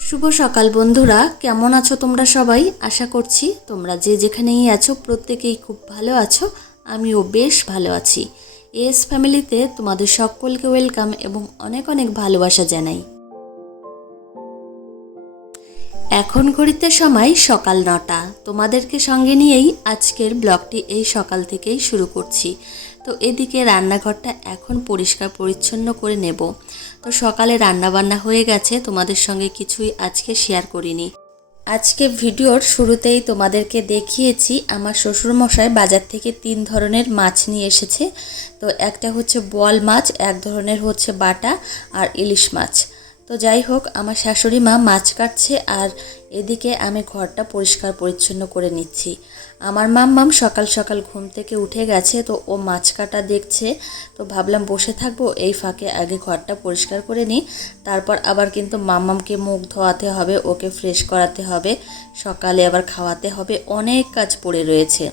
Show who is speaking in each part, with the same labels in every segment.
Speaker 1: শুভ সকাল বন্ধুরা, কেমন আছো তোমরা সবাই? আশা করছি তোমরা যে যেখানেই আছো প্রত্যেকেই খুব ভালো আছো, আমিও বেশ ভালো আছি। এস ফ্যামিলিতে তোমাদের সকলকে ওয়েলকাম এবং অনেক অনেক ভালোবাসা জানাই। এখন ঘড়িতে সময় সকাল নটা। তোমাদেরকে সঙ্গে নিয়েই আজকের ব্লগটি এই সকাল থেকেই শুরু করছি। তো এদিকে রান্নাঘরটা এখন পরিষ্কার পরিচ্ছন্ন করে নেব। তো সকালে রান্নাবান্না হয়ে গেছে, তোমাদের সঙ্গে কিছুই আজকে শেয়ার করিনি। আজকে ভিডিওর শুরুতেই তোমাদেরকে দেখিয়েছি, আমার শ্বশুরমশাই বাজার থেকে তিন ধরনের মাছ নিয়ে এসেছে। তো একটা হচ্ছে বোয়াল মাছ, এক ধরনের হচ্ছে বাটা আর ইলিশ মাছ। তো যাই হোক, আমার শাশুড়ি মা মাছ কাটছে আর এদিকে আমি ঘরটা পরিষ্কার পরিচ্ছন্ন করে নিচ্ছি। আমার মাম্মাম সকাল সকাল ঘুম থেকে উঠে গেছে, তো ও মাছ কাটা দেখছে। তো ভাবলাম বসে থাকব, এই ফাঁকে আগে ঘরটা পরিষ্কার করে নিই। তারপর আবার কিন্তু মাম্মামকে মুখ ধোয়াতে হবে, ওকে ফ্রেশ করাতে হবে, সকালে আবার খাওয়াতে হবে, অনেক কাজ পড়ে রয়েছে।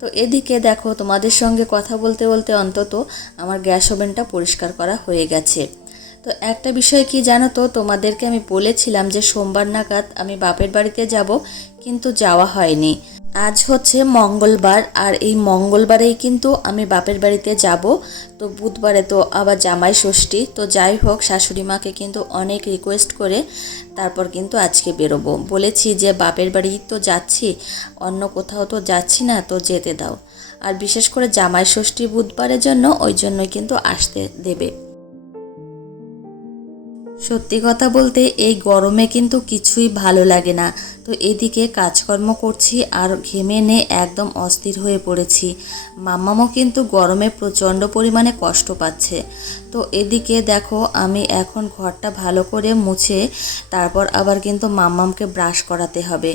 Speaker 1: তো এদিকে দেখো, তোমাদের সঙ্গে কথা বলতে বলতে অন্তত আমার গ্যাস ওভেনটা পরিষ্কার করা হয়ে গেছে। তো একটা বিষয় কি জানো তো? তোমাদেরকে আমি বলেছিলাম যে সোমবার নাগাদ আমি বাপের বাড়িতে যাব, কিন্তু যাওয়া হয়নি। আজ হচ্ছে মঙ্গলবার, আর এই মঙ্গলবারেই কিন্তু আমি বাপের বাড়িতে যাব। তো বুধবারে তো আবার জামাই ষষ্ঠী, তো যাই হোক, শাশুড়ি মাকে কিন্তু অনেক রিকোয়েস্ট করে তারপর কিন্তু আজকে বেরোবো। বলেছি যে বাপের বাড়ি তো যাচ্ছি, অন্য কোথাও তো যাচ্ছি না, তো যেতে দাও। আর বিশেষ করে জামাই ষষ্ঠী বুধবারের জন্য, ওই জন্যই কিন্তু আসতে দেবে। সত্যি কথা বলতে এই গরমে কিন্তু কিছুই ভালো লাগে না। তো এদিকে কাজকর্ম করছি আর ঘেমে নে একদম অস্থির হয়ে পড়েছি। মাম্মামও কিন্তু গরমে প্রচণ্ড পরিমাণে কষ্ট পাচ্ছে। তো এদিকে দেখো আমি এখন ঘরটা ভালো করে মুছে তারপর আবার কিন্তু মাম্মামকে ব্রাশ করাতে হবে।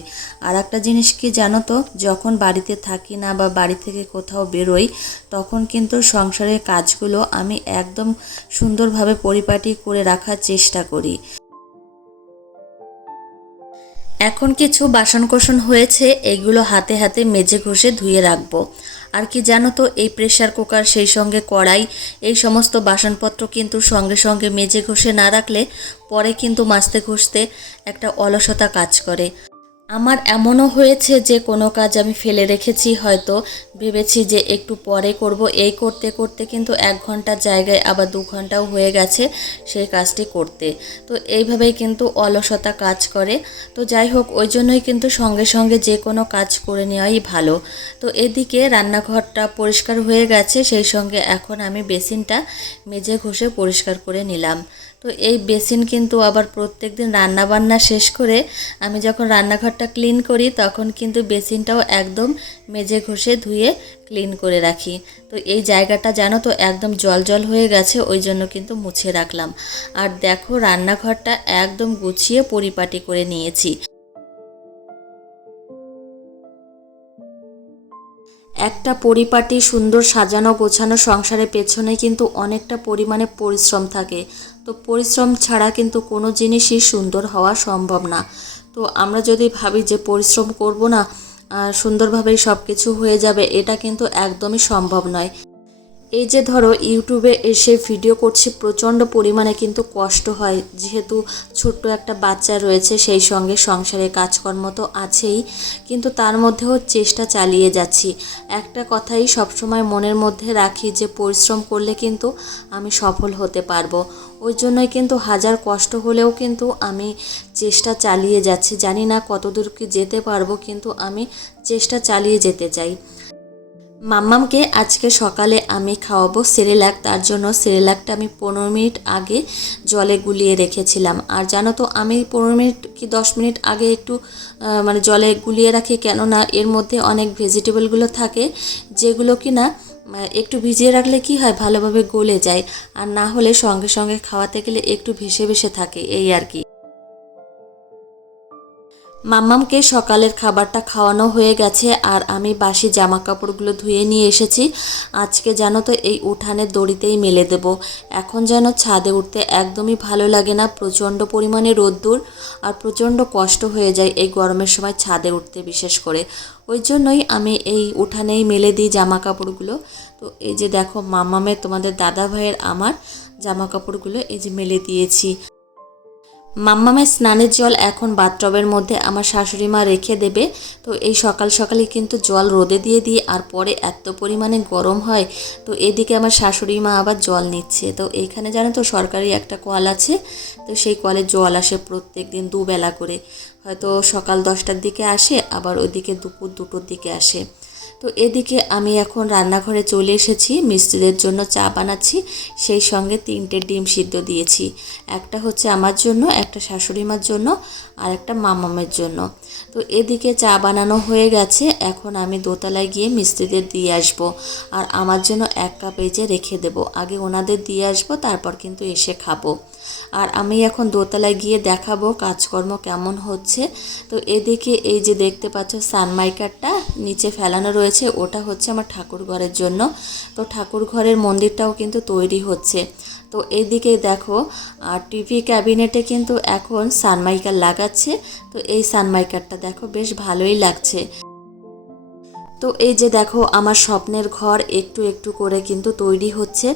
Speaker 1: আর একটা জিনিস কি জানো তো, যখন বাড়িতে থাকি না বা বাড়ি থেকে কোথাও বেরোই, তখন কিন্তু সংসারের কাজগুলো আমি একদম সুন্দরভাবে পরিপাটি করে রাখার চেষ্টা করি। এখন কিছু বাসনকোসন হয়েছে, এগুলো হাতে হাতে মেঝে ঘষে ধুয়ে রাখব। আর কি জানো তো, এই প্রেশার কুকার, সেই সঙ্গে কড়াই, এই সমস্ত বাসনপত্র কিন্তু সঙ্গে সঙ্গে মেঝে ঘষে না রাখলে পরে কিন্তু মাছতে ঘষতে একটা অলসতা কাজ করে। আমার এমনও হয়েছে যে কোনো কাজ আমি ফেলে রেখেছি, হয়তো ভেবেছি যে একটু পরে করব। এই করতে করতে কিন্তু এক ঘণ্টার জায়গায় আবার দু ঘন্টাও হয়ে গেছে সেই কাজটি করতে। তো এইভাবেই কিন্তু অলসতা কাজ করে। তো যাই হোক, ওই জন্যই কিন্তু সঙ্গে সঙ্গে যে কোনো কাজ করে নেওয়াই ভালো। তো এদিকে রান্নাঘরটা পরিষ্কার হয়ে গেছে, সেই সঙ্গে এখন আমি বেসিনটা মেজে ঘষে পরিষ্কার করে নিলাম। তো এই বেসিন কিন্তু আবার প্রত্যেক দিন রান্নাবান্না শেষ করে আমি যখন রান্নাঘরটা ক্লিন করি, তখন কিন্তু বেসিনটাও একদম মেজে ঘষে ধুয়ে ক্লিন করে রাখি। তো এই জায়গাটা জানো তো একদম জল জল হয়ে গেছে, ওই জন্য কিন্তু মুছে রাখলাম। আর দেখো রান্নাঘরটা একদম গুছিয়ে পরিপাটি করে নিয়েছি। একটা পরিপাটি, সুন্দর সাজানো, গোছানো সংসারের পেছনে কিন্তু অনেকটা পরিমাণে পরিশ্রম থাকে। তো পরিশ্রম ছাড়া কিন্তু কোনো জিনিসই সুন্দর হওয়া সম্ভব না। তো আমরা যদি ভাবি যে পরিশ্রম করব না সুন্দরভাবেই সব কিছু হয়ে যাবে, এটা কিন্তু একদমই সম্ভব নয়। এই যে ধরো ইউটিউবে এসে ভিডিও করছি, প্রচণ্ড পরিমাণে কিন্তু কষ্ট হয়। যেহেতু ছোট্ট একটা বাচ্চা রয়েছে, সেই সঙ্গে সংসারে কাজকর্ম তো আছেই, কিন্তু তার মধ্যেও চেষ্টা চালিয়ে যাচ্ছি। একটা কথাই সবসময় মনের মধ্যে রাখি যে, পরিশ্রম করলে কিন্তু আমি সফল হতে পারব। ওই জন্যই কিন্তু হাজার কষ্ট হলেও কিন্তু আমি চেষ্টা চালিয়ে যাচ্ছি। জানি না কতদূর কি যেতে পারব, কিন্তু আমি চেষ্টা চালিয়ে যেতে চাই। মাম্মামকে আজকে সকালে আমি খাওয়াবো সেরেলাক, তার জন্য সেরেলাকটা আমি পনেরো মিনিট আগে জলে গুলিয়ে রেখেছিলাম। আর জানো তো, আমি পনেরো মিনিট কি দশ মিনিট আগে একটু মানে জলে গুলিয়ে রাখি কেননা এর মধ্যে অনেক ভেজিটেবলগুলো থাকে, যেগুলো কি না একটু ভিজিয়ে রাখলে কি হয়, ভালোভাবে গলে যায়। আর না হলে সঙ্গে সঙ্গে খাওয়াতে গেলে একটু ভেসে ভেসে থাকে, এই আর কি। মাম্মামকে সকালের খাবারটা খাওয়ানো হয়ে গেছে আর আমি বাসি জামা কাপড়গুলো ধুয়ে নিয়ে এসেছি। আজকে যেন তো এই উঠানের দড়িতেই মেলে দেব। এখন যেন ছাদে উঠতে একদমই ভালো লাগে না, প্রচণ্ড পরিমাণে রোদ্দুর আর প্রচণ্ড কষ্ট হয়ে যায় এই গরমের সময় ছাদে উঠতে বিশেষ করে। ওই জন্যই আমি এই উঠানেই মেলে দিই জামা কাপড়গুলো তো এই যে দেখো মামামের তোমাদের দাদা ভাইয়ের আমার জামা কাপড়গুলো এই যে মেলে দিয়েছি। মাম্মামের স্নানের জল এখন বাথটবের মধ্যে আমার শাশুড়ি মা রেখে দেবে। তো এই সকাল সকালে কিন্তু জল রোদে দিয়ে দিই, আর পরে এত পরিমাণে গরম হয়, তো এদিকে আমার শাশুড়ি মা আবার জল নিচ্ছে। তো এইখানে জানো তো সরকারি একটা কল আছে, তো সেই কলে জল আসে প্রত্যেক দিন দুবেলা করে। হয়তো সকাল দশটার দিকে আসে, আবার ওইদিকে দুপুর দুটোর দিকে আসে। তো এদিকে আমি এখন রান্নাঘরে চলে এসেছি। মিস্ত্রিদের জন্য চা বানাচ্ছি। সেই সঙ্গে তিনটে ডিম সিদ্ধ দিয়েছি। একটা হচ্ছে আমার জন্য, একটা শাশুড়ি মার জন্য, আর একটা মামামের জন্য। তো এদিকে চা বানানো হয়ে গেছে। এখন আমি দোতলায় গিয়ে মিস্ত্রিদের দিয়ে আসব। আর আমার জন্য এক কাপ যে রেখে দেবো। আগে ওনাদের দিয়ে আসব, তারপর কিন্তু এসে খাব। আর আমি এখন দোতলায় গিয়ে দেখাবো কাজকর্ম কেমন হচ্ছে। তো এদিকে এই যে দেখতে পাচ্ছ সানমাইকারটা নিচে ফেলানো রয়েছে, ওটা হচ্ছে আমার ঠাকুর ঘরের জন্য। তো ঠাকুর ঘরের মন্দিরটাও কিন্তু তৈরি হচ্ছে। তো এদিকে দেখো, আর টিভি ক্যাবিনেটে কিন্তু এখন সানমাইকার লাগাচ্ছে। তো এই সানমাইকারটা দেখো, বেশ ভালোই লাগছে। তো এই যে দেখো, আমার স্বপ্নের ঘর একটু একটু করে কিন্তু তৈরি হচ্ছে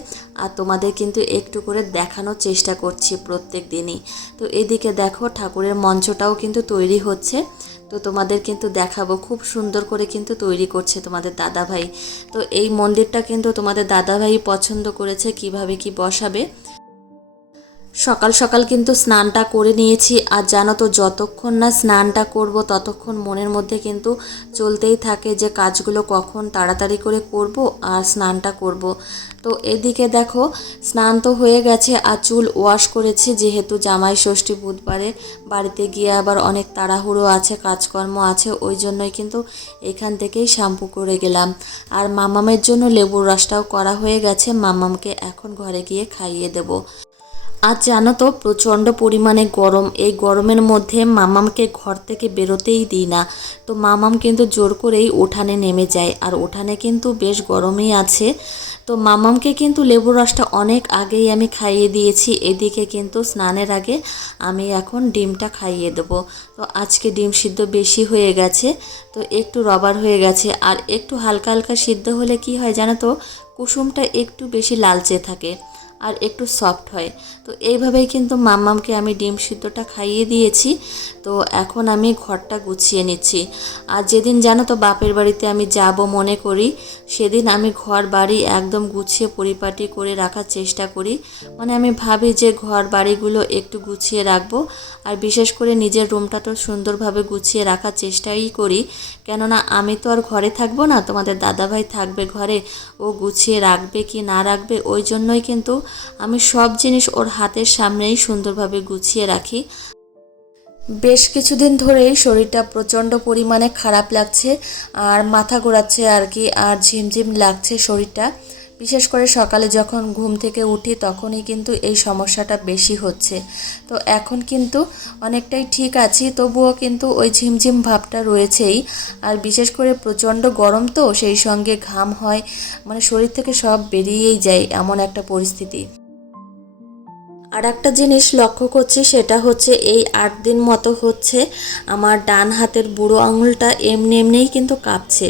Speaker 1: আর তোমাদের কিন্তু একটু করে দেখানোর চেষ্টা করছি প্রত্যেক দিনই। তো এদিকে দেখো, ঠাকুরের মঞ্চটাও কিন্তু তৈরি হচ্ছে। তো তোমাদের কিন্তু দেখাবো, খুব সুন্দর করে কিন্তু তৈরি করছে তোমাদের দাদাভাই। তো এই মন্দিরটা কিন্তু তোমাদের দাদাভাই পছন্দ করেছে, কীভাবে কি বসাবে। সকাল সকাল কিন্তু স্নানটা করে নিয়েছি। আর জানো তো, যতক্ষণ না স্নানটা করব, ততক্ষণ মনের মধ্যে কিন্তু চলতেই থাকে যে কাজগুলো কখন তাড়াতাড়ি করে করব আর স্নানটা করব। তো এদিকে দেখো, স্নান তো হয়ে গেছে আর চুল ওয়াশ করেছি। যেহেতু জামাই ষষ্ঠী বুধবারে বাড়িতে গিয়ে আবার অনেক তাড়াহুড়ো আছে, কাজকর্ম আছে, ওই জন্যই কিন্তু এখান থেকেই শ্যাম্পু করে গেলাম। আর মামামের জন্য লেবুর রসটাও করা হয়ে গেছে। মামামকে এখন ঘরে গিয়ে খাইয়ে দেবো। আজ জানো তো, প্রচণ্ড পরিমাণে গরম। এই গরমের মধ্যে মামামকে ঘর থেকে বেরোতেই দিই না। তো মামাম কিন্তু জোর করেই উঠানে নেমে যায়, আর উঠানে কিন্তু বেশ গরমই আছে। তো মামামকে কিন্তু লেবুর রসটা অনেক আগেই আমি খাইয়ে দিয়েছি, এদিকে কিন্তু স্নানের আগে আমি এখন ডিমটা খাইয়ে দেবো। তো আজকে ডিম সিদ্ধ বেশি হয়ে গেছে, তো একটু রবার হয়ে গেছে, আর একটু হালকা হালকা সিদ্ধ হলে কি হয় জানো তো, কুসুমটা একটু বেশি লালচে থাকে। আর একটু সফট হয়। তো এইভাবেই কিন্তু মাম্মামকে আমি ডিম সিদ্ধটা খাইয়ে দিয়েছি। তো এখন আমি ঘরটা গুছিয়ে নিচ্ছি। আর যেদিন জানো তো বাপের বাড়িতে আমি যাব মনে করি সেদিন আমি ঘর বাড়ি একদম গুছিয়ে পরিপাটি করে রাখার চেষ্টা করি। মানে আমি ভাবি যে ঘর বাড়িগুলো একটু গুছিয়ে রাখব আর বিশেষ করে নিজের রুমটা তো সুন্দরভাবে গুছিয়ে রাখার চেষ্টাই করি। কেননা আমি তো আর ঘরে থাকব না, তোমাদের দাদাভাই থাকবে ঘরে, ও গুছিয়ে রাখবে কি না রাখবে, ওই জন্যই কিন্তু আমি সব জিনিস ওর হাতের সামনেই সুন্দরভাবে গুছিয়ে রাখি। বেশ কিছুদিন ধরেই শরীরটা প্রচণ্ড পরিমাণে খারাপ লাগছে আর মাথা ঘোরাচ্ছে আর কি, আর ঝিমঝিম লাগছে শরীরটা। বিশেষ করে সকালে যখন ঘুম থেকে উঠি তখনই কিন্তু এই সমস্যাটা বেশি হচ্ছে। তো এখন কিন্তু অনেকটাই ঠিক আছি, তবুও কিন্তু ওই ঝিমঝিম ভাবটা রয়েছেই। আর বিশেষ করে প্রচণ্ড গরম তো, সেই সঙ্গে ঘাম হয় মানে শরীর থেকে সব বেরিয়েই যায় এমন একটা পরিস্থিতি। আর একটা জিনিস লক্ষ্য করছি, সেটা হচ্ছে এই আট দিন মতো হচ্ছে আমার ডান হাতের বুড়ো আঙুলটা এমনি এমনিই কিন্তু কাঁপছে।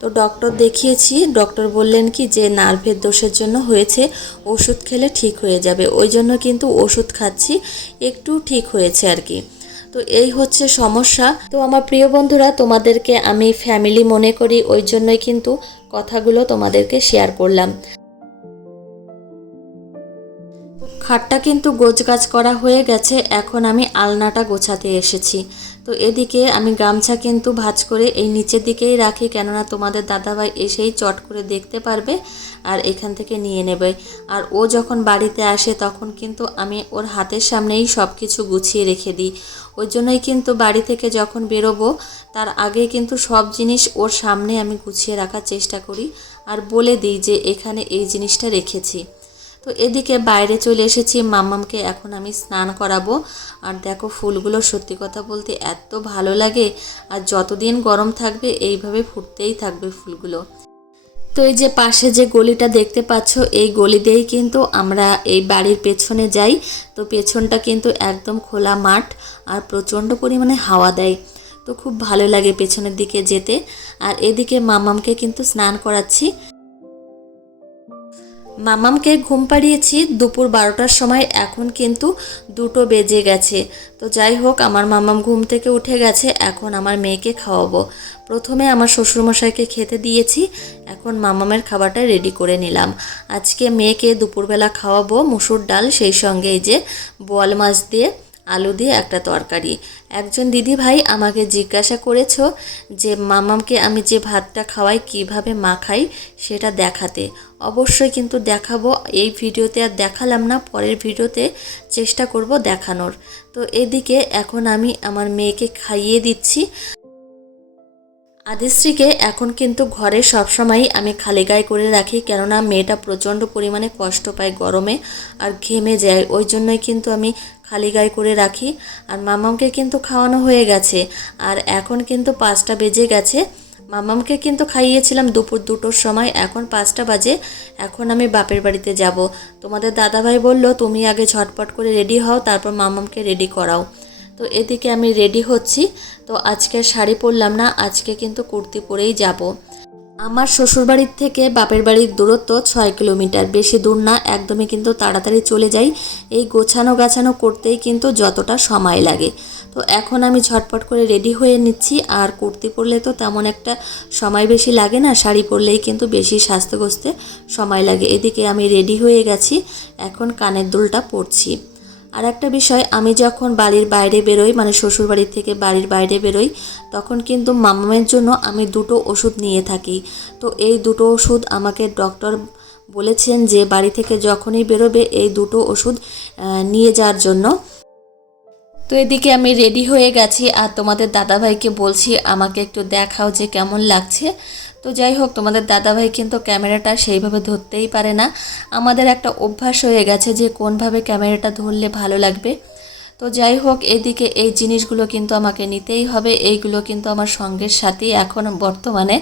Speaker 1: তো ডক্টর দেখিয়েছি, ডক্টর বললেন কি যে নার্ভের দোষের জন্য হয়েছে, ওষুধ খেলে ঠিক হয়ে যাবে, ওই জন্য কিন্তু ওষুধ খাচ্ছি, একটু ঠিক হয়েছে আর কি। তো এই হচ্ছে সমস্যা। তো আমার প্রিয় বন্ধুরা, তোমাদেরকে আমি ফ্যামিলি মনে করি, ওই জন্যই কিন্তু কথাগুলো তোমাদেরকে শেয়ার করলাম। খাটটা কিন্তু গোছগাছ করা হয়ে গেছে, এখন আমি আলনাটা গোছাতে এসেছি। তো এদিকে আমি গামছা কিন্তু ভাজ করে এই নিচের দিকেই রাখি, কেননা তোমাদের দাদাভাই এসেই চট করে দেখতে পারবে আর এখান থেকে নিয়ে নেবে। আর ও যখন বাড়িতে আসে, তখন কিন্তু আমি ওর হাতের সামনেই সব কিছু গুছিয়ে রেখে দিই। ওই জন্যই কিন্তু বাড়ি থেকে যখন বেরোবো, তার আগে কিন্তু সব জিনিস ওর সামনে আমি গুছিয়ে রাখার চেষ্টা করি। আর বলে দিই যে, এখানে এই জিনিসটা রেখেছি। তো এদিকে বাইরে চলে এসেছি। মাম্মামকে এখন আমি স্নান করাবো। আর দেখো, ফুলগুলো সত্যি কথা বলতে এত ভালো লাগে। আর যতদিন গরম থাকবে, এইভাবে ফুটতেই থাকবে ফুলগুলো। তো এই যে পাশে যে গলিটা দেখতে পাচ্ছ, এই গলি দিয়েই কিন্তু আমরা এই বাড়ির পেছনে যাই। তো পেছনটা কিন্তু একদম খোলা মাঠ আর প্রচণ্ড পরিমাণে হাওয়া দেয়। তো খুব ভালো লাগে পেছনের দিকে যেতে। আর এদিকে মামামকে কিন্তু স্নান করাচ্ছি। মামামকে ঘুম পাড়িয়েছি, দুপুর বারোটার সময় এখন কিন্তু দুটো বেজে গেছে। তো যাই হোক, আমার মামাম ঘুম থেকে উঠে গেছে, এখন আমার মেয়েকে খাওয়াবো। প্রথমে আমার শ্বশুরমশাইকে খেতে দিয়েছি, এখন মামামের খাবারটা রেডি করে নিলাম। আজকে মেয়েকে দুপুরবেলা খাওয়াবো, মুসুর ডাল, সেই সঙ্গে এই যে বোয়াল মাছ দিয়ে আলু দিয়ে একটা তরকারি। একজন দিদি ভাই আমাকে জিজ্ঞাসা করেছ যে, মামামকে আমি যে ভাতটা খাওয়াই, কীভাবে মাখাই সেটা দেখাতে। অবশ্যই কিন্তু দেখাবো। এই ভিডিওতে আর দেখালাম না, পরের ভিডিওতে চেষ্টা করব দেখানোর। তো এদিকে এখন আমি আমার মেয়েকে খাইয়ে দিচ্ছি। আদিশ্রীকে এখন কিন্তু ঘরে সবসময়ই আমি খালি গায়ে করে রাখি, কেননা মেয়েটা প্রচণ্ড পরিমাণে কষ্ট পায় গরমে আর ঘেমে যায়। ওই জন্যই কিন্তু আমি খালি গায়ে করে রাখি। আর মামামকে কিন্তু খাওয়ানো হয়ে গেছে। আর এখন কিন্তু পাঁচটা বেজে গেছে। মামামকে কিন্তু খাইয়েছিলাম দুপুর দুটোর সময়। এখন পাঁচটা বাজে। এখন আমি বাপের বাড়িতে যাব। তোমাদের দাদাভাই বলল, তুমি আগে ঝটপট করে রেডি হও, তারপর মামামকে রেডি করাও। তো এদিকে আমি রেডি হচ্ছি। তো আজকে শাড়ি পরলাম না, আজকে কিন্তু কুর্তি পরেই যাব। আমার শ্বশুরবাড়ির থেকে বাপের বাড়ির দূরত্ব ছয় কিলোমিটার। বেশি দূর না, একদমই কিন্তু তাড়াতাড়ি চলে যাই। এই গোছানো গাছানো করতেই কিন্তু যতটা সময় লাগে। তো এখন আমি ঝটপট করে রেডি হয়ে নিচ্ছি। আর কুর্তি পরলে তো তেমন একটা সময় বেশি লাগে না, শাড়ি পরলেই কিন্তু বেশি স্বাস্থ্য গোছতে সময় লাগে। এদিকে আমি রেডি হয়ে গেছি, এখন কানের দুলটা পরছি। আর একটা বিষয়, আমি যখন বাড়ির বাইরে বেরোই মানে শ্বশুর বাড়ির থেকে বাড়ির বাইরে বেরোই, তখন কিন্তু মামামের জন্য আমি দুটো ওষুধ নিয়ে থাকি। তো এই দুটো ওষুধ আমাকে ডক্টর বলেছেন যে বাড়ি থেকে যখনই বেরোবে, এই দুটো ওষুধ নিয়ে যাওয়ার জন্য। তো এদিকে আমি রেডি হয়ে গেছি আর তোমাদের দাদাভাইকে বলছি, আমাকে একটু দেখাও যে কেমন লাগছে। তো যাই হোক, তোমাদের দাদাভাই কিন্তু ক্যামেরাটা সেইভাবে ধরতেই পারে না। আমাদের একটা অভ্যাস হয়ে গেছে যে কোনভাবে ক্যামেরাটা ধরলে ভালো লাগবে। তো যাই হোক, এদিকে এই জিনিসগুলো কিন্তু আমাকে নিতেই হবে। এইগুলো কিন্তু আমার সঙ্গের সাথেই এখন বর্তমানে।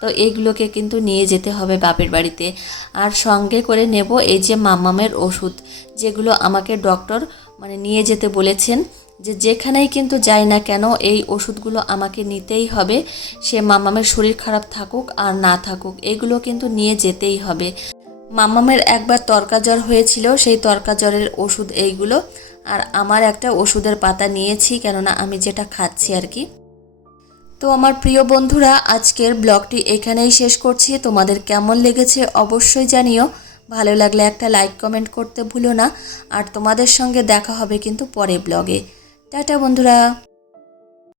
Speaker 1: তো এইগুলোকে কিন্তু নিয়ে যেতে হবে বাপের বাড়িতে। আর সঙ্গে করে নেব এই যে মাম্মামের ওষুধ, যেগুলো আমাকে ডক্টর মানে নিয়ে যেতে বলেছেন। যে যেখানেই কিন্তু যাই না কেন এই ওষুধগুলো আমাকে নিতেই হবে। সে মামামের শরীর খারাপ থাকুক আর না থাকুক, এগুলো কিন্তু নিয়ে যেতেই হবে। মামামের একবার তরকা জ্বর হয়েছিল, সেই তর্কা জ্বরের ওষুধ এইগুলো। আর আমার একটা ওষুধের পাতা নিয়েছি, কেননা আমি যেটা খাচ্ছি আর কি। তো আমার প্রিয় বন্ধুরা, আজকের ব্লগটি এখানেই শেষ করছি। তোমাদের কেমন লেগেছে অবশ্যই জানিও। ভালো লাগলে একটা লাইক, কমেন্ট করতে ভুলো না। আর তোমাদের সঙ্গে দেখা হবে কিন্তু পরে ব্লগে। টাটা বন্ধুরা।